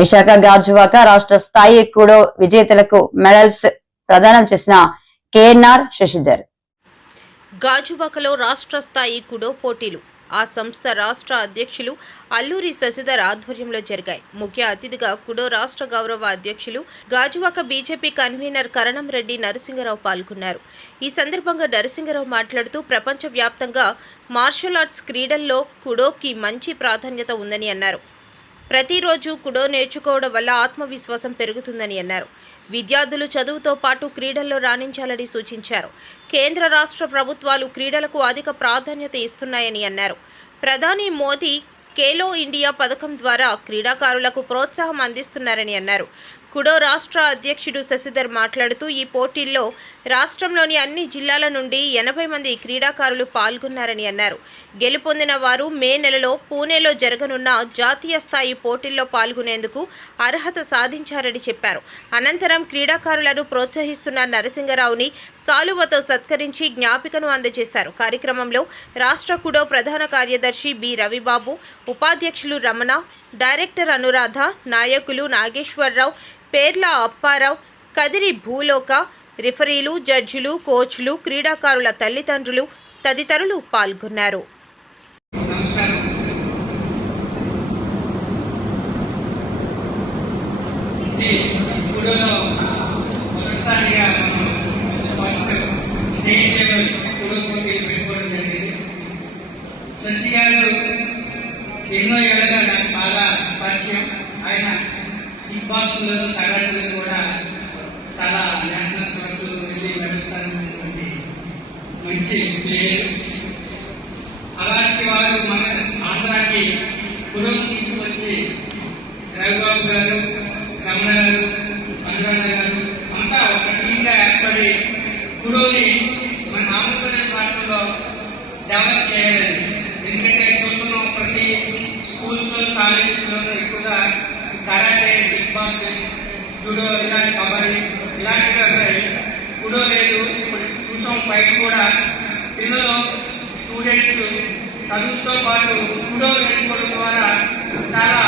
విశాఖ గాజువాక రాష్ట్ర స్థాయి కూడా విజేతలకు మెడల్స్ ప్రదానం చేసిన కేఎన్ఆర్ శశిధర్. గాజువాకలో రాష్ట్ర స్థాయి కుడో పోటీలు. ఆ సంస్థ రాష్ట్ర అధ్యక్షులు అల్లూరి శశిధర్ ఆధ్వర్యంలో జరిగాయి. ముఖ్య అతిథిగా కుడో రాష్ట్ర గౌరవ అధ్యక్షులు గాజువాక బీజేపీ కన్వీనర్ కరణం రెడ్డి నరసింహరావు పాల్గొన్నారు. ఈ సందర్భంగా నరసింగరావు మాట్లాడుతూ ప్రపంచవ్యాప్తంగా మార్షల్ ఆర్ట్స్ క్రీడల్లో కుడోకి మంచి ప్రాధాన్యత ఉందని అన్నారు. ప్రతిరోజు కుడో నేర్చుకోవడం వల్ల ఆత్మవిశ్వాసం పెరుగుతుందని అన్నారు. విద్యార్థులు చదువుతో పాటు క్రీడల్లో రాణించాలని సూచించారు. కేంద్ర రాష్ట్ర ప్రభుత్వాలు క్రీడలకు అధిక ప్రాధాన్యత ఇస్తున్నాయని అన్నారు. ప్రధాని మోదీ ఖేలో ఇండియా పథకం ద్వారా క్రీడాకారులకు ప్రోత్సాహం అందిస్తున్నారని అన్నారు. కుడో రాష్ట్ర అధ్యక్షుడు శశిధర్ మాట్లాడుతూ ఈ పోటీల్లో రాష్ట్రంలోని అన్ని జిల్లాల నుండి ఎనభై మంది క్రీడాకారులు పాల్గొన్నారని అన్నారు. గెలుపొందిన వారు మే నెలలో పూణేలో జరగనున్న జాతీయ స్థాయి పోటీల్లో పాల్గొనేందుకు అర్హత సాధించారని చెప్పారు. అనంతరం క్రీడాకారులను ప్రోత్సహిస్తున్న నరసింగరావుని సాలువతో సత్కరించి జ్ఞాపికను అందజేశారు. కార్యక్రమంలో రాష్ట్ర కుడో ప్రధాన కార్యదర్శి బి రవిబాబు ఉపాధ్యక్షులు రమణ డైరెక్టర్ అనురాధ నాయకులు నాగేశ్వరరావు పేర్ల అప్పారావు కదిరి భూలోక రిఫరీలు జడ్జిలు కోచ్లు క్రీడాకారుల తల్లిదండ్రులు తదితరులు పాల్గొన్నారు. ఎన్నో ఏళ్ళగా చాలా పరిచయం. ఆయన కిక్ బాక్స్లో కరాటలో కూడా చాలా నేషనల్ స్పోర్ట్స్ వెళ్ళి మెడల్స్ సాధించినటువంటి మంచి ప్లేయర్ అలాంటి వారు మన ఆంధ్రాకి పురం తీసుకొచ్చి రవిబాబు గారు రమణ గారు అనురాధ గారు అంతా ఒక టీంగా ఏర్పడి పురోని మన ఆంధ్రప్రదేశ్ రాష్ట్రంలో డెవలప్ చేయాలని ఎందుకంటే స్కూల్స్ కాలేజెస్ ఎక్కువగా కరాటే బిగ్ బాక్సింగ్ జూడో ఇలాంటి కబడ్డీ ఇలాంటివి ఉన్నాయి జూడో లేదు. చూసాం బయట కూడా పిల్లలు స్టూడెంట్స్ చదువుతో పాటు జూడో నేర్చుకోవడం ద్వారా చాలా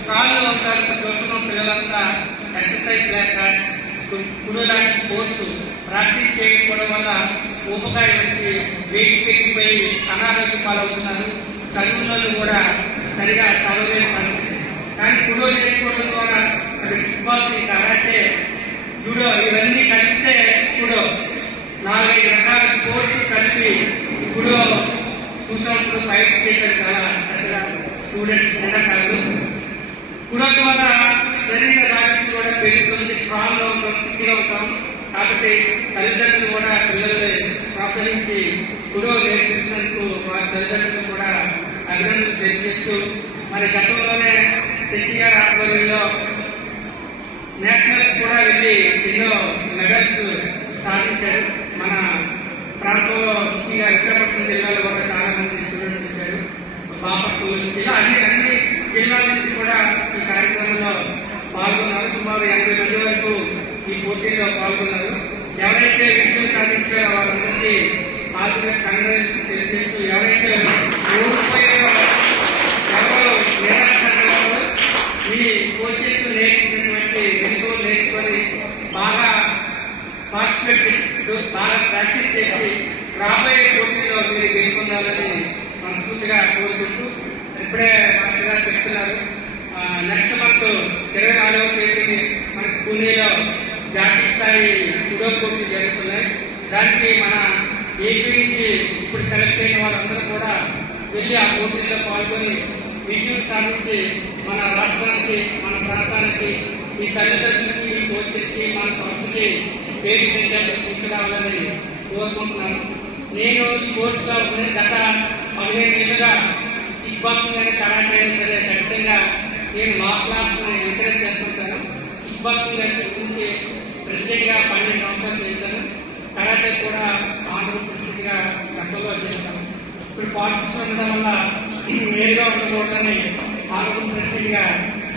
స్ట్రాంగ్గా ఉంటారు. చూస్తున్నాం పిల్లలంతా ఎక్సర్సైజ్ లేక ఇప్పుడు లాంటి స్పోర్ట్స్ ప్రాక్టీస్ చేయకపోవడం వల్ల ఊపకాయ వచ్చి వెయిట్ పెరిగిపోయి అనారోగ్య పాలవుతున్నారు. చదువులలో కూడా సరిగా చదవలేని పరిస్థితి. కానీ కుడో నేర్చుకోవడం ద్వారా అది కిక్ కరాటే జూడో ఇవన్నీ కలిపితే కుడో నాలుగైదు రకాల స్పోర్ట్స్ కలిపి ఇప్పుడు చూసినప్పుడు ఫైట్ చేశారు చాలా చక్కగా స్టూడెంట్స్ క్రీడాకారులు కుడ ద్వారా శరీర రాగం కూడా పెరుగుతుంది స్ట్రాంగ్గా ఉంటాం ఫిట్ ఉంటాం. కాబట్టి తల్లిదండ్రులు కూడా పిల్లలు ప్రోత్సహించి కుడో నేర్పిస్తున్నందుకు వారి తల్లిదండ్రులు కూడా అభినందనలు తెలియజేస్తూ మరి గతంలోనే శశి గారి ఆధ్వర్యంలో నేషనల్స్ కూడా వెళ్ళి ఎన్నో మెడల్స్ సాధించారు మన ప్రాంతంలో ముఖ్యంగా విశాఖపట్నం జిల్లాలో కూడా చాలా మంది స్టూడెంట్స్ వచ్చారు. బాపట్ల ఇలా అన్ని అన్ని జిల్లాల నుంచి కూడా ఈ కార్యక్రమంలో పాల్గొన్నారు. సుమారు ఎనభై మంది వరకు ఈ పోటీల్లో పాల్గొన్నారు. ఎవరైతే విజయం సాధించారో వారందరికీ ఆర్థిక కంగ్రెస్ తెలియజేస్తూ ఎవరైతే ఓడిపోయారో ఎవరు నిరాకరణలో ఈ కోచెస్ నేర్చుకున్నటువంటి ఎంతో నేర్చుకొని బాగా పార్టిసిపేట్ బాగా ప్రాక్టీస్ చేసి రాబోయే పోటీలో మీరు గెలుపొందాలని మనస్ఫూర్తిగా కోరుకుంటూ ఇప్పుడే మాస్టర్ గారు చెప్తున్నారు. నెక్స్ట్ మంత్ ఇరవై నాలుగవ తేదీని మనకి పూణేలో జాతీయ స్థాయి ఉద్యోగ పోటీలు జరుగుతున్నాయి. దానికి మన ఏపీ నుంచి ఇప్పుడు సెలెక్ట్ అయిన వాళ్ళందరూ కూడా వెళ్ళి ఆ పోటీల్లో పాల్గొని విజయం సాధించి మన రాష్ట్రానికి మన ప్రాంతానికి ఈ తల్లిదండ్రులకి ఈ కోచెస్కి మన సంస్థకి పేరు పెట్టాలి తీసుకురావాలని కోరుకుంటున్నాను. నేను స్పోర్ట్స్ గత పదిహేను ఏళ్ళుగా కిక్ బాక్సింగ్ అయినా కరాటే సరే ఖచ్చితంగా నేను మార్షల్ క్లాస్ ఎంకరేజ్ చేస్తుంటాను. కిక్ బాక్సింగ్ అసోసియేషన్కి ప్రెసిడెంట్గా పన్నెండు సంవత్సరాలు చేశాను. కరాటే కూడా ఆంధ్ర ప్రెసిడెంట్గా గతంలో చేశాను. ఇప్పుడు పాలిటిక్స్ ఉండడం వల్ల నేరుగా ఉండకూడదని ఆంధ్ర ప్రెసిడెంట్గా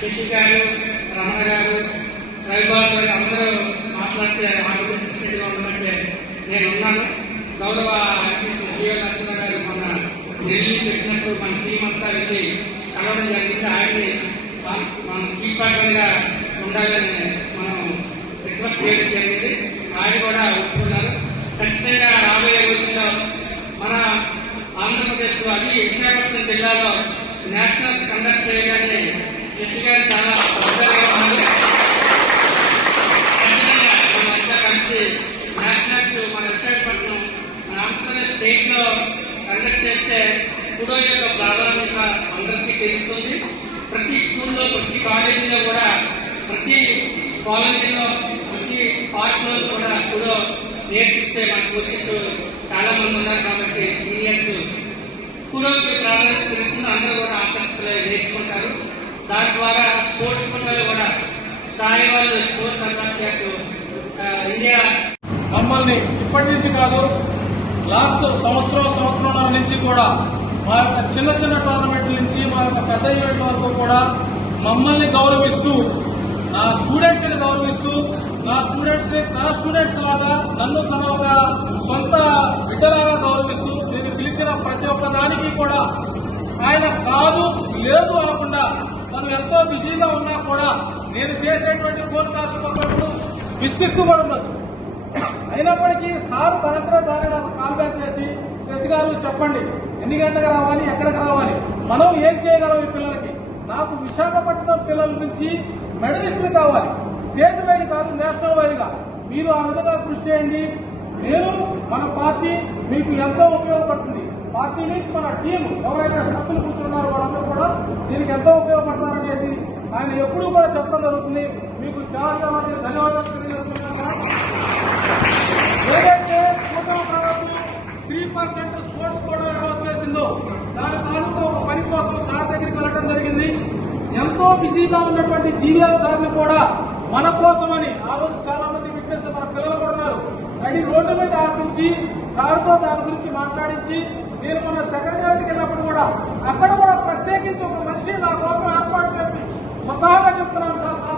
శశి గారు రమణ గారు రవిబాబు గారు అందరూ మాట్లాడితే ఆంధ్ర ప్రెసిడెంట్గా నేను ఉన్నాను. గౌరవ జీవ నరసింహ గారు మన ఢిల్లీ తెచ్చినప్పుడు మన టీం అంతా వెళ్ళి కలవడం జరిగింది. ఆయన్ని మనం చీఫ్ పార్టీగా ఉండాలని మనం రిక్వెస్ట్ చేయడం జరిగింది. ఆయన కూడా ఒప్పుకున్నారు. ఖచ్చితంగా రాబోయే రోజుల్లో మన ఆంధ్రప్రదేశ్ అది విశాఖపట్నం జిల్లాలో నేషనల్స్ కండక్ట్ చేయాలని శశి గారు చాలా పెద్దగా ఉన్నారు. నేషనల్స్ మన విశాఖపట్నం మన ఆంధ్రప్రదేశ్ స్టేట్లో కండక్ట్ చేస్తే కుడో యొక్క ప్రాధాన్యత అందరికీ తెలుస్తుంది ప్రతి స్కూల్లో ప్రతి కాలేజీలో కూడా ప్రతి కాలేజీలో ప్రతి పార్క్లో కూడా కుడో నేర్పిస్తే మన కోచెస్ చాలా మంది ఉన్నారు కాబట్టి సీనియర్స్ కుడోకి ప్రాధాన్యత పెరుగుతుంది అందరూ కూడా ఆకర్షితులై నేర్చుకుంటారు దాని ద్వారా స్పోర్ట్స్ కోటాలు కూడా సాయి వాళ్ళు స్పోర్ట్స్ అంతా చేస్తూ మమ్మల్ని ఇప్పటి నుంచి కాదు లాస్ట్ సంవత్సరం సంవత్సరం నుంచి కూడా మా యొక్క చిన్న చిన్న టోర్నమెంట్ల నుంచి మా యొక్క పెద్ద ఈవెంట్ వరకు కూడా మమ్మల్ని గౌరవిస్తూ నా స్టూడెంట్స్ని గౌరవిస్తూ నా స్టూడెంట్స్ని తన స్టూడెంట్స్ లాగా నన్ను తన ఒక సొంత బిడ్డలాగా గౌరవిస్తూ నేను పిలిచిన ప్రతి ఒక్క దానికి కూడా ఆయన కాదు లేదు అనకుండా తను ఎంతో బిజీగా ఉన్నా కూడా నేను చేసేటువంటి ఫోన్ కాల్స్ ఒకప్పుడు విసిగిస్తూ కూడా ఉండొచ్చు అయినప్పటికీ సార్ తనంతలో తానే నాకు కాల్ బ్యాక్ చేసి శశి గారు చెప్పండి ఎన్ని గంటలకు రావాలి ఎక్కడికి రావాలి మనం ఏం చేయగలం ఈ పిల్లలకి? నాకు విశాఖపట్నం పిల్లల నుంచి మెడలిస్టులు కావాలి. స్టేట్ వైడ్ కాదు నేషనల్ వైడ్గా మీరు ఆ విధంగా కృషి చేయండి. నేను మన పార్టీ మీకు ఎంతో ఉపయోగపడుతుంది. పార్టీ నుంచి మన టీం ఎవరైతే సభ్యులు కూర్చున్నారో వాళ్ళందరూ కూడా దీనికి ఎంతో ఉపయోగపడతారనేసి ఆయన ఎప్పుడూ కూడా చెప్పడం జరుగుతుంది. మీకు చాలా చాలా ధన్యవాదాలు తెలియజేస్తున్నాను ఏదైతే ప్రభుత్వం త్రీ పర్సెంట్ స్పోర్ట్స్ కూడా అనౌన్స్ చేసిందో దాని తాలూకా ఒక పని కోసం సార్ దగ్గరికి వెళ్ళడం జరిగింది. ఎంతో బిజీగా ఉన్నటువంటి జీవీఎల్ సార్ని కూడా మన కోసమని ఆ రోజు చాలా మంది విట్నెస్ మన పిల్లలు కూడా ఉన్నారు. నడి రోడ్డు మీద ఆపించి సార్తో దాని గురించి మాట్లాడించి నేను మన సెక్రటరీకి వెళ్ళినప్పుడు కూడా అక్కడ కూడా ప్రత్యేకించి ఒక మనిషి నా కోసం ఏర్పాటు చేసి స్వతహాగా చెప్తున్నాను సార్ నా